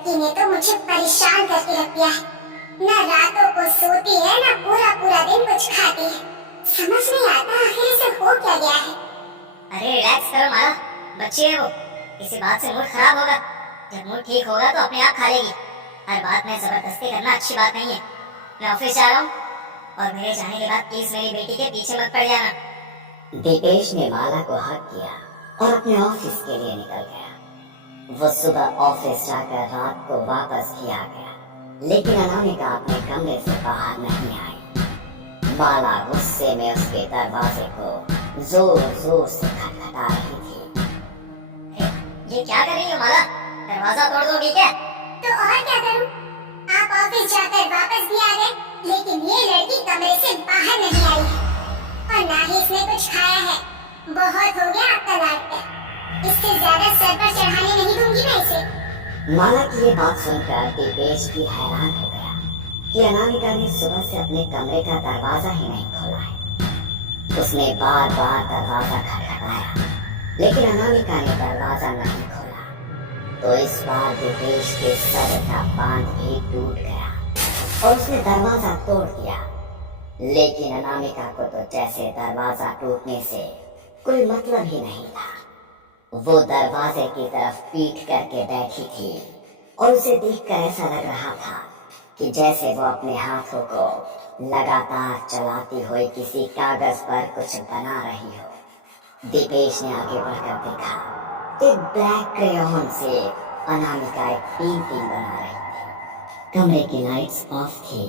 लड़की ने तो मुझे परेशान करके रख दिया है। न रातों को सोती है, न पूरा पूरा दिन कुछ खाती है। समझ नहीं आता आखिर इसे हो क्या गया है। अरे रिलैक्स करो माला, बच्ची है वो, किसी बात से मूड खराब होगा। जब मूड ठीक होगा तो अपने आप खा लेगी। हर बात में जबरदस्ती करना अच्छी बात नहीं है। मैं ऑफिस जा रहा हूँ और मेरे जाने के बाद प्लीज मेरी बेटी के पीछे मत पड़ जाना। दीपेश ने माला को हक किया और अपने ऑफिस के लिए निकल गया। वो सुबह ऑफिस जाकर रात को वापस भी आ गया, लेकिन अनामिका अपने कमरे से बाहर नहीं आई। माला गुस्से में उसके दरवाजे को जोर जोर से खटखटा रही थी। ये क्या कर रही हो माला? दरवाजा तोड़ दोगी क्या? तो और क्या करूं? आप ऑफिस जाकर वापस भी आ गए, लेकिन ये लड़की कमरे से बाहर नहीं आई है और ना ही इसने कुछ खाया है। बहुत हो गया आपका लाड। इससे ज्यादा सर पर चढ़ाने नहीं दूंगी मैं इसे। माला की ये बात सुनकर दीपेश भी हैरान हो गया कि अनामिका ने सुबह से अपने कमरे का दरवाजा ही नहीं खोला है। उसने बार बार दरवाजा खटखटाया, लेकिन अनामिका ने दरवाजा नहीं खोला। तो इस बार दीपेश के सर का बांध भी टूट गया और उसने दरवाजा तोड़ दिया। लेकिन अनामिका को तो जैसे दरवाजा टूटने से कोई मतलब ही नहीं था। वो दरवाजे की तरफ पीठ करके बैठी थी और उसे देखकर ऐसा लग रहा था कि जैसे वो अपने हाथों को लगातार चलाती हुई किसी कागज पर कुछ बना रही हो। दीपेश ने आगे बढ़कर देखा, एक ब्लैक क्रेयॉन से अनामिका एक पेंटिंग बना रही थी। कमरे की लाइट्स ऑफ थी,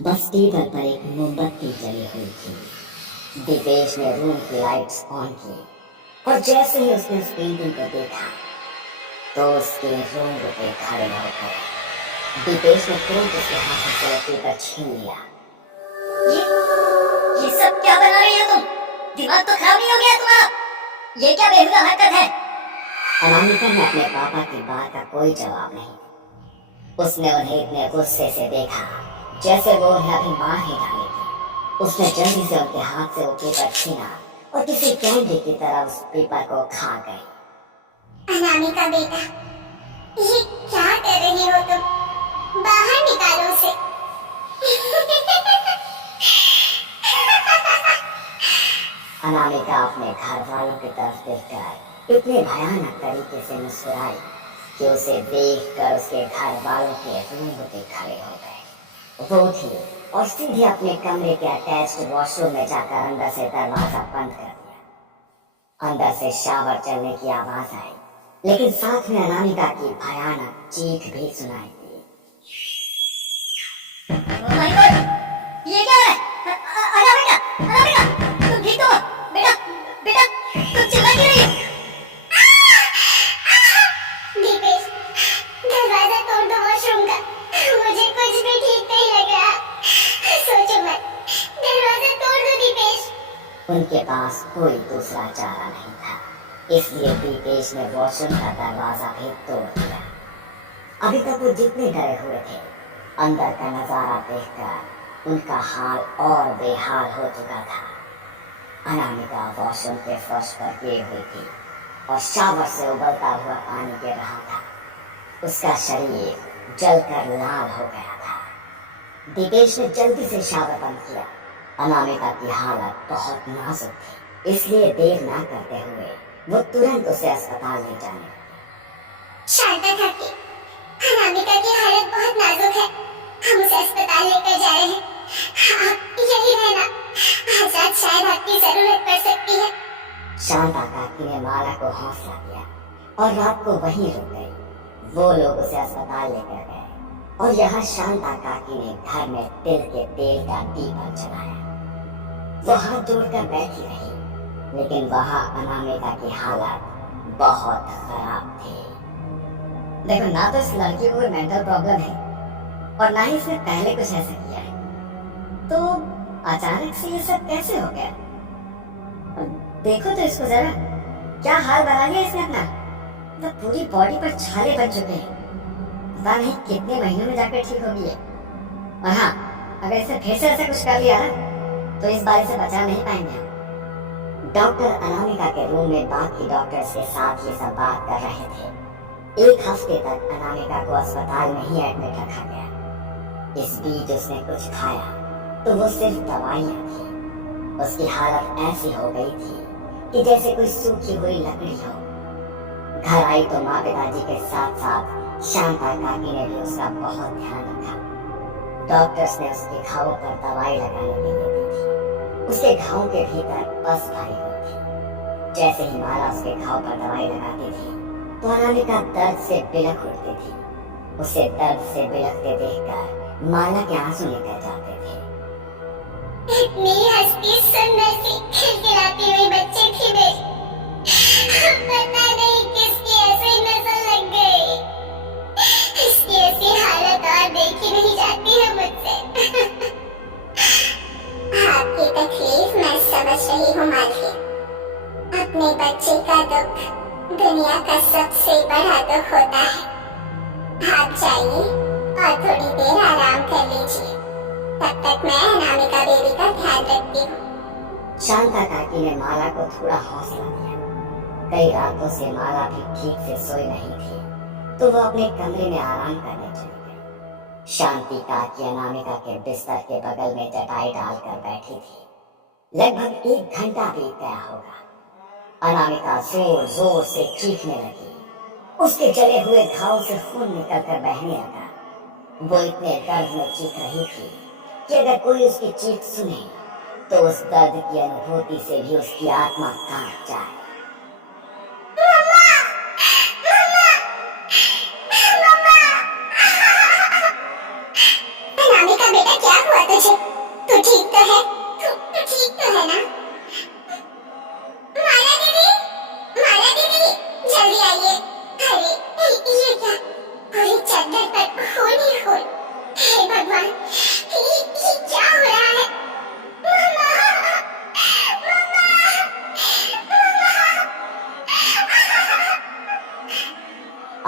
बस टेबल पर एक मोमबत्ती जली हुई थी। दीपेश ने रूम की लाइट्स ऑन की और जैसे ही उसने उस पेंटिंग को देखा तो उसके रोंगटे खड़े हो गए। दीपेश ने तुरंत उसके हाथों से पेपर छीन लिया। ये सब क्या बना रही हो तुम? दिमाग तो खराब नहीं हो गया तुम्हारा? ये क्या बेहुदा हरकत है? अनामिका ने अपने पापा की बात का कोई जवाब नहीं। उसने उन्हें इतने गुस्से से देखा जैसे वो उन्हें अभी मार ही डालेगी। उसने जल्दी से उनके हाथ से वो पेपर छीना और किसी कैंडी की तरह उस पेपर को खा गई। अनामिका बेटा, ये क्या कर रही हो तुम? बाहर निकालो उसे। अनामिका अपने घर वालों की तरफ देखकर इतने भयानक तरीके से मुस्कुराई कि उसे देखकर उसके घर वालों के रोंगटे खड़े हो गए। वो उठी और सीधे अपने कमरे के अटैच्ड वॉशरूम में जाकर अंदर से दरवाजा बंद कर दिया। अंदर से शावर चलने की आवाज आई, लेकिन साथ में अनामिका की भयानक चीख भी सुनाई दी। ओह माय गॉड, ये क्या है? अनामिका, अनामिका, तुम ठीक तो हो? बेटा, बेटा, तुम चिल्ला क्यों रही हो? दीपेश, दरवाजा तोड़ दो वॉशरूम का। मुझे कुछ भी ठीक नहीं लग रहा। सोचो मत, दरवाजा तोड़ दो दीपेश। उनके पास कोई दूसरा चारा नहीं था, इसलिए दीपेश ने वॉशरूम का दरवाजा भी तोड़ दिया। अभी तक वो जितने डरे हुए थे, अंदर का नजारा देखकर उनका हाल और बेहाल हो चुका था। अनामिका वॉशरूम के फर्श पर गिरी हुई थी और शावर से उबलता हुआ पानी गिर रहा था। उसका शरीर जलकर लाल हो गया था। दीपेश ने जल्दी से शावर बंद किया। अनामिका की हालत बहुत नाजुक थी, इसलिए देर ना करते हुए वो तुरंत उसे अस्पताल ले जाने लगे। शांता काकी, अनामिका की हालत बहुत नाजुक है। हम उसे अस्पताल लेकर जा रहे हैं। आप यही रहना, आजाद शायद आपकी जरूरत पड़ सकती है। शांता काकी ने माला को हौसला दिया और रात को वहीं रुक गई। वो लोग उसे अस्पताल लेकर गए और यहाँ शांता काकी ने घर में तिल के तेल का दीपक जलाया। वो हाथ जोड़कर बैठी रही, लेकिन वहाँ अनामिका की हालत बहुत खराब थी। देखो, ना तो इस लड़की को कोई मेंटल प्रॉब्लम है और ना ही इसने पहले कुछ ऐसा किया है, तो अचानक से ये सब कैसे हो गया? देखो तो इसको जरा, क्या हाल बना लिया इसने अपना। तो पूरी बॉडी पर छाले बन चुके हैं। पता नहीं कितने महीनों में जाकर ठीक होगी ये। और हाँ, अगर इसने फिर से ऐसा कुछ कर लिया ना, तो इस बार इसे बचा नहीं पाएंगे। डॉक्टर अनामिका के रूम में बाकी डॉक्टर्स के साथ ये सब बात कर रहे थे। 1 हफ्ते तक अनामिका को अस्पताल में ही एडमिट रखा गया। इस बीच उसने कुछ खाया तो वो सिर्फ दवाइयाँ थी। उसकी हालत ऐसी हो गई थी कि जैसे कोई सूखी हुई लकड़ी हो। घर आई तो माँ पिताजी के साथ साथ शांता काकी ने भी उसका बहुत ध्यान रखा। डॉक्टर्स ने उसके घावों पर दवाई लगाने के लिए दी थी। उसके घावों के भीतर पस भरी हुई थी। जैसे ही माला उसके घाव पर दवाई लगाती थी तो अनामिका दर्द से बिलख उठती थी। उसे दर्द से बिलखते देखकर माला के आंसू निकल जाते थे। इतनी हंसती सुंदर सी खिलखिलाती हुई बच्ची थी मेरी। पता नहीं किसकी ऐसी नजर लग गई। इसकी ऐसी हालत और देखी नहीं जाती है मुझसे। आपकी तकलीफ मैं समझ रही हूँ मालकिन। अपने बच्चे का दुख दुनिया का सबसे बड़ा दुख होता है। आप जाइए और थोड़ी देर आराम कर लीजिए। तब तक मैं अनामिका बेबी का ध्यान रखती हूँ। शांता काकी ने माला को थोड़ा हौसला दिया। कई रातों से माला भी ठीक से सोई नहीं थी तो वो अपने कमरे में आराम करने चली गई। शांति काकी अनामिका के बिस्तर के बगल में चटाई डालकर बैठी थी। लगभग 1 घंटा बीत गया होगा। अनामिका जोर जोर से चीखने लगी। उसके जले हुए घाव से खून निकलकर बहने लगा। वो इतने दर्द में चीख रही थी कि अगर कोई उसकी चीख सुने तो उस दर्द की अनुभूति से भी उसकी आत्मा कांप जाए। अनामिका बेटा, क्या हुआ तुझे? तू ठीक तो है? तू ठीक तो है ना? माला दीदी, जल्दी आइए। अरे ये क्या? पूरी चादर पर खून ही खून। हे भगवान, ये क्या हो रहा है?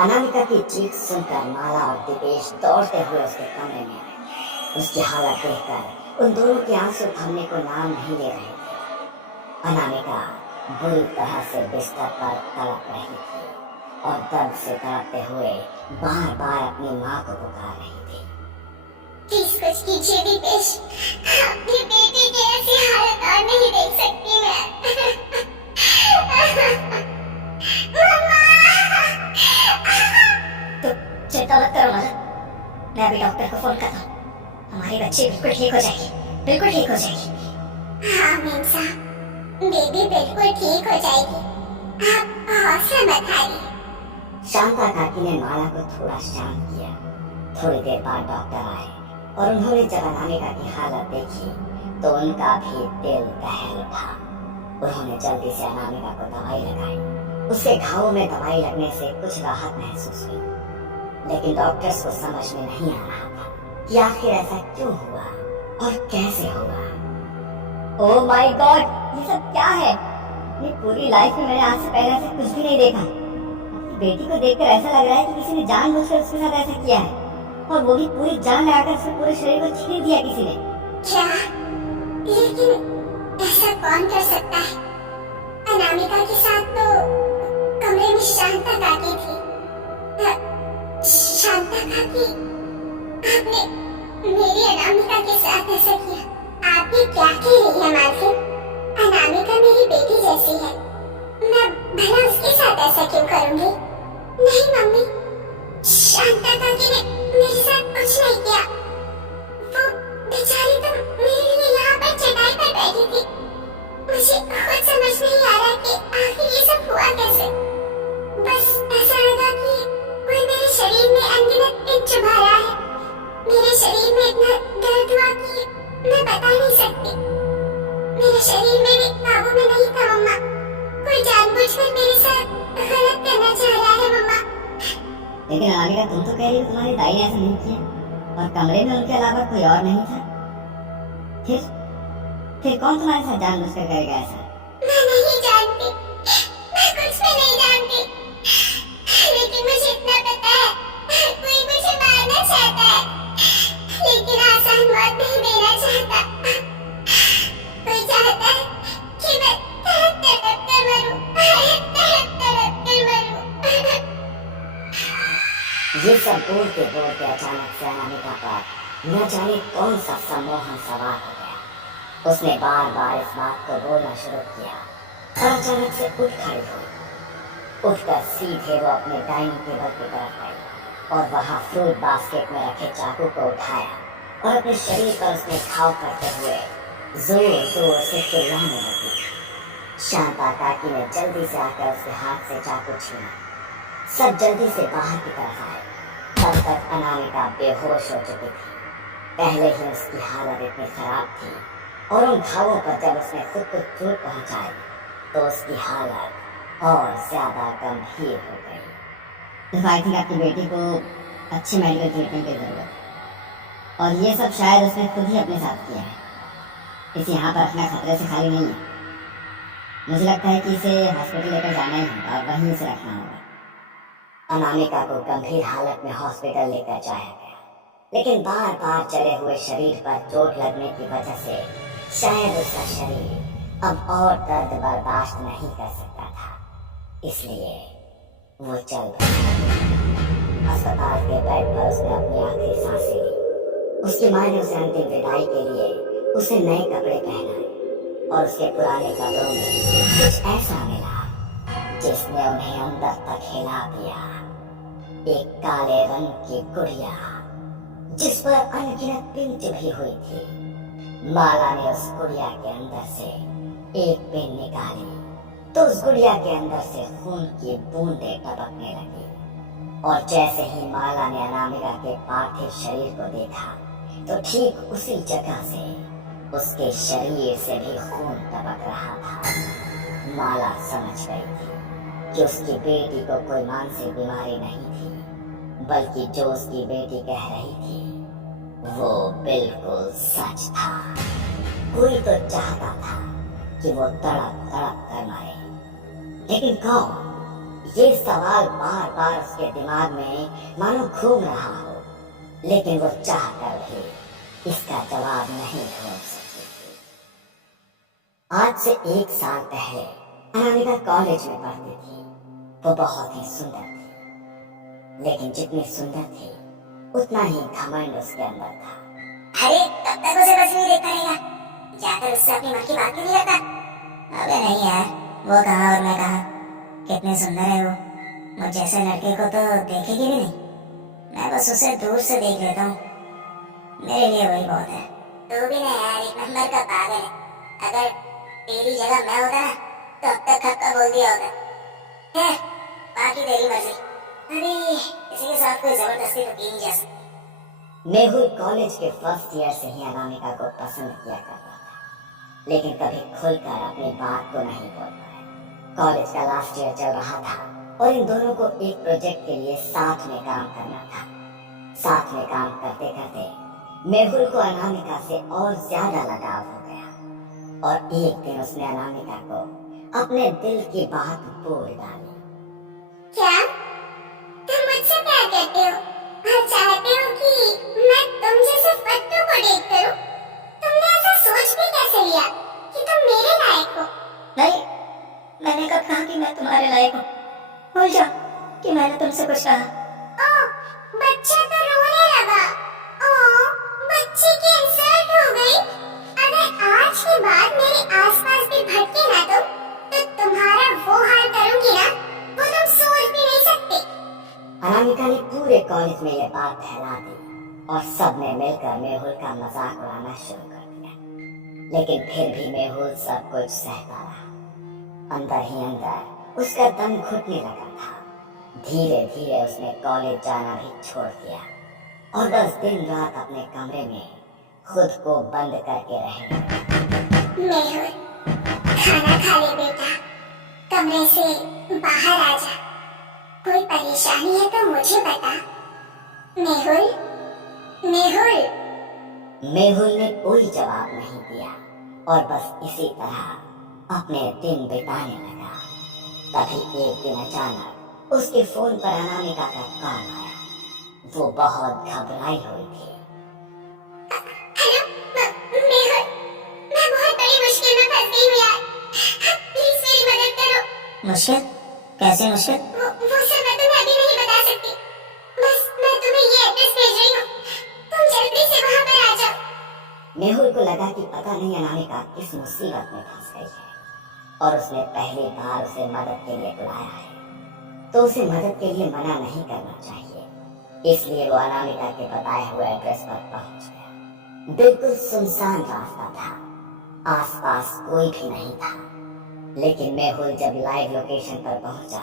अनामिका की चीख सुनकर माला और दिपेश दौड़ते हुए उसके कमरे में आए। उसकी हालत देखकर उन दोनों के आंसू थमने को नाम नहीं ले रहे थे। अनामिका बुरी तरह से बिस्तर पर तड़प रही थी और दर्द से तड़पते हुए बार बार अपनी माँ को पुकार रही थी। प्लीज कुछ कीजिए दिपेश। अपनी बेटी की ऐसी हालत और नहीं देख सकती मैं। तो चिंता मत करो माला, मैं अभी डॉक्टर को फोन करता हूँ। हमारी बच्ची बिल्कुल ठीक हो जाएगी, बिल्कुल ठीक हो जाएगी। हाँ मीम साहब, बेबी बिल्कुल ठीक हो जाएगी। आप हौसला मत हारिए। शांता काकी ने माला को थोड़ा शांत किया। थोड़ी देर बाद डॉक्टर आए और उन्होंने जब अनामिका की हालत देखी तो उनका भी दिल दहल उठा। उन्होंने जल्दी से अनामिका को दवाई लगाई। उसके घावों में दवाई लगने से कुछ राहत महसूस हुई, लेकिन डॉक्टर्स को समझ में नहीं आ रहा था कि आखिर ऐसा क्यों हुआ और कैसे हुआ। ओह माय गॉड, ये सब क्या है? ये पूरी लाइफ में मैंने आज से पहले ऐसा कुछ भी नहीं देखा। बेटी को देखकर ऐसा लग रहा है कि किसी ने जानबूझकर उसके साथ ऐसा किया है, और वो भी पूरी जान लगाकर उसके पूरे शरीर को छीन दिया किसी ने। क्या? लेकिन ऐसा कौन कर सकता है? अनामिका के साथ तो कमरे में शांता काकी थी। शांता काकी, आपने मेरी अनामिका के साथ ऐसा किया? आप ये क्या कह रही है मालकिन? अनामिका मेरी बेटी जैसी है। मैं भला उसके साथ ऐसा क्यों करूंगी? नहीं मम्मी, शांता काकी ने मेरे साथ कुछ नहीं किया। वो बेचारी तो मेरे लिए यहाँ पर चटाई पर बैठी थी। मुझे खुद समझ नहीं आ रहा कि आखिर ये सब हुआ कैसे। बस ऐसा लगा कि कोई मेरे शरीर में अनगिनत इंच चुभा रहा है। मेरे शरीर में इतना दर्द हुआ कि मैं बता नहीं सकती। मेरे शरीर मेरे काबू में नहीं था मम्मा। कोई जानबूझकर मेरे साथ गलत करना चाह रहा है मम्मा। लेकिन अनामिका, तुम तो कह रही हो तुम्हारी दाई ने ऐसा नहीं किया और कमरे में उनके अलावा कोई और नहीं था। फिर कौन तुम्हारे साथ जानबूझकर करेगा ऐसा? मैं नहीं जानती, मैं कुछ भी नहीं जानती। लेकिन मुझे इतना पता है, कोई मुझे मारना चाहता है, लेकिन आसान मौत नहीं देना चाहता। कोई चाहता है कि मैं तड़प तड़प कर मरूं, तड़प तड़प कर मरूं। सब बोलते बोलते अचानक से अनामिका पर न जाने कौन सा सम्मोहन सवार हो गया। उसने बार बार इस बात को बोलना शुरू किया और अचानक से उठ खड़ी हुई। उठकर सीधे वो अपने डाइनिंग टेबल की तरफ गई और वहां फ्रूट बास्केट में रखे चाकू को उठाया और अपने शरीर पर उसने घाव करते हुए जोर जोर से चिल्लाने लगी। शांता काकी ने जल्दी से आकर उसके हाथ से चाकू छीना। सब जल्दी से बाहर की तरफ आए। तब तक अनामिका बेहोश हो चुकी थी। पहले ही उसकी हालत इतनी खराब थी और उन घावों पर जब उसने खुद को चोट पहुंचाई तो उसकी हालत और ज्यादा गंभीर हो गई। देखो, आई थिंक आपकी बेटी को अच्छे मेडिकल ट्रीटमेंट की जरूरत है और ये सब शायद उसने खुद ही अपने साथ किया है। इसे यहाँ पर रखना खतरे से खाली नहीं है। मुझे लगता है कि इसे हॉस्पिटल लेकर जाना ही होगा और वहीं उसे रखना होगा। अनामिका को गंभीर हालत में हॉस्पिटल लेकर जाया गया, लेकिन बार बार जले हुए शरीर पर चोट लगने की वजह से शायद उसका शरीर अब और दर्द बर्दाश्त नहीं कर सकता था, इसलिए वो चल बसा। अस्पताल के बेड पर उसने अपनी आखिरी सांसें ली। उसकी माँ ने उसे अंतिम विदाई के लिए उसे नए कपड़े पहनाए और उसके पुराने कपड़ों में कुछ ऐसा मिला जिसने उन्हें अंदर तक हिला दिया। एक काले रंग की गुड़िया जिस पर अनगिनत पिन चुभी हुई थी। माला ने उस गुड़िया के अंदर से एक पिन निकाली तो उस गुड़िया के अंदर से खून की बूंदें टपकने लगी और जैसे ही माला ने अनामिका के पार्थिव शरीर को देखा तो ठीक उसी जगह से उसके शरीर से भी खून टपक रहा था। माला समझ गई थी कि उसकी बेटी को कोई मानसिक बीमारी नहीं थी, बल्कि जो उसकी बेटी कह रही थी वो बिल्कुल सच था। कोई तो चाहता था कि वो तड़प तड़प कर मरे, लेकिन कौन? ये सवाल बार बार उसके दिमाग में मानो घूम रहा हो, लेकिन वो चाहकर भी इसका जवाब नहीं ढूंढ सकती थी। आज से 1 साल पहले अनामिका कॉलेज में पढ़ती थी। वो बहुत ही सुंदर थी, लेकिन जितनी सुंदर थी उतना ही घमंड उसके अंदर था। अरे तब तक उसे बस नहीं देखता रहेगा, जाकर उससे अपनी मन की बात क्यों नहीं करता? अबे नहीं यार, वो कहाँ और मैं कहाँ, कितने सुंदर है वो। मुझ जैसे लड़के को तो देखेगी भी नहीं, मैं बस उसे दूर से देख लेता हूँ, मेरे लिए वही बहुत है। तू भी ना यार एक नंबर का पागल है। अगर तेरी जगह मैं होता ना तो अब तक खत्ता बोल दिया होता। है बाकी तेरी मर्जी, अभी किसी के साथ कोई जबरदस्ती तो की नहीं जा सकती। मेहुल कॉलेज के फर्स्ट ईयर से ही अनामिका को पसंद किया करता था, लेकिन कभी खुलकर अपनी बात को नहीं बोल पाया। कॉलेज का लास्ट ईयर चल रहा था और इन दोनों को एक प्रोजेक्ट के लिए साथ में काम करना था। साथ में काम करते करते मेहुल को अनामिका से और ज्यादा लगाव हो गया और एक दिन उसने अनामिका को अपने दिल की बात बोल डाली। क्या तुम मुझसे प्यार करते हो और चाहते हो कि मैं तुम जैसे फट्टू को डेट करूं? तुमने ऐसा सोच भी कैसे लिया कि तुम मेरे लायक हो? नहीं, मैंने कब कहा कि मैं तुम्हारे लायक हूँ? भूल जाओ कि मैंने तुमसे कुछ कहा। ओह, बच्चा तो रोने लगा। ओह, बच्चे की इंसल्ट हो गई। अगर आज के बाद मेरे आसपास भी भटके ना तो तुम्हारा वो हाल करूंगी ना, वो तुम सोच भी नहीं सकते। अनामिका ने पूरे कॉलेज में ये बात फैला दी और सब ने मिलकर मेहुल का मजाक उड़ाना शुरू कर दिया, लेकिन फिर भी मेहुल सब कुछ सहता रहा। अंदर ही अंदर उसका दम घुटने लगा था। धीरे धीरे उसने कॉलेज जाना भी छोड़ दिया और बस दिन रात अपने कमरे में खुद को बंद करके रहे। मेहुल, खाना खा ले बेटा, कमरे से बाहर आ जा। कोई परेशानी है तो मुझे बता। मेहुल, मेहुल। मेहुल ने कोई जवाब नहीं दिया और बस इसी तरह अपने दिन बिताने लगा। तभी एक दिन अचानक उसके फोन पर अनामिका का कॉल आया। वो बहुत घबराई हुई थी। हेलो, मेहुल, मैं बहुत बड़ी मुश्किल में फंस गई हूँ यार, प्लीज मेरी मदद करो। मुश्किल? कैसे मुश्किल? वो सब मैं तुम्हें अभी नहीं बता सकती, बस मैं मेहुल को लगा कि पता नहीं अनामिका किस मुसीबत में फंस गई है और उसने पहली बार उसे मदद के लिए बुलाया है, तो उसे मदद के लिए मना नहीं करना चाहिए। इसलिए वो अनामिका के बताए हुए एड्रेस पर पहुंच गया। बिल्कुल सुनसान रास्ता था, आसपास कोई भी नहीं था, लेकिन मेहुल जब लाइव लोकेशन पर पहुंचा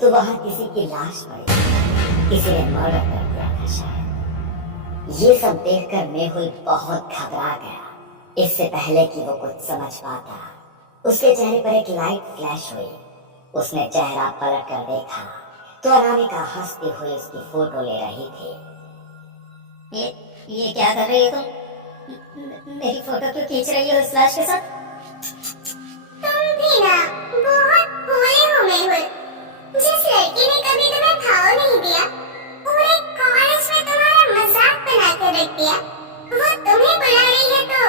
तो वहां किसी की लाश पड़ी, किसी ने मर्डर कर दिया था शायद। ये सब देखकर मेहुल बहुत घबरा गया। इससे पहले कि वो कुछ समझ पाता, उसके चेहरे पर एक लाइट फ्लैश हुई। उसने चेहरा पलट कर देखा तो अनामिका हंसती हुई उसकी फोटो ले रही थी। ये क्या कर रही हो तुम? मेरी फोटो क्यों खींच रही हो इस लाश के साथ? तुम भी ना बहुत भोले हो मेहुल। जिस लड़की ने कभी तुम्हें भाव नहीं दिया, पूरे कॉलेज में तुम्हारा मजाक बनाकर रख दिया, वो तुम्हें बुला रही है तो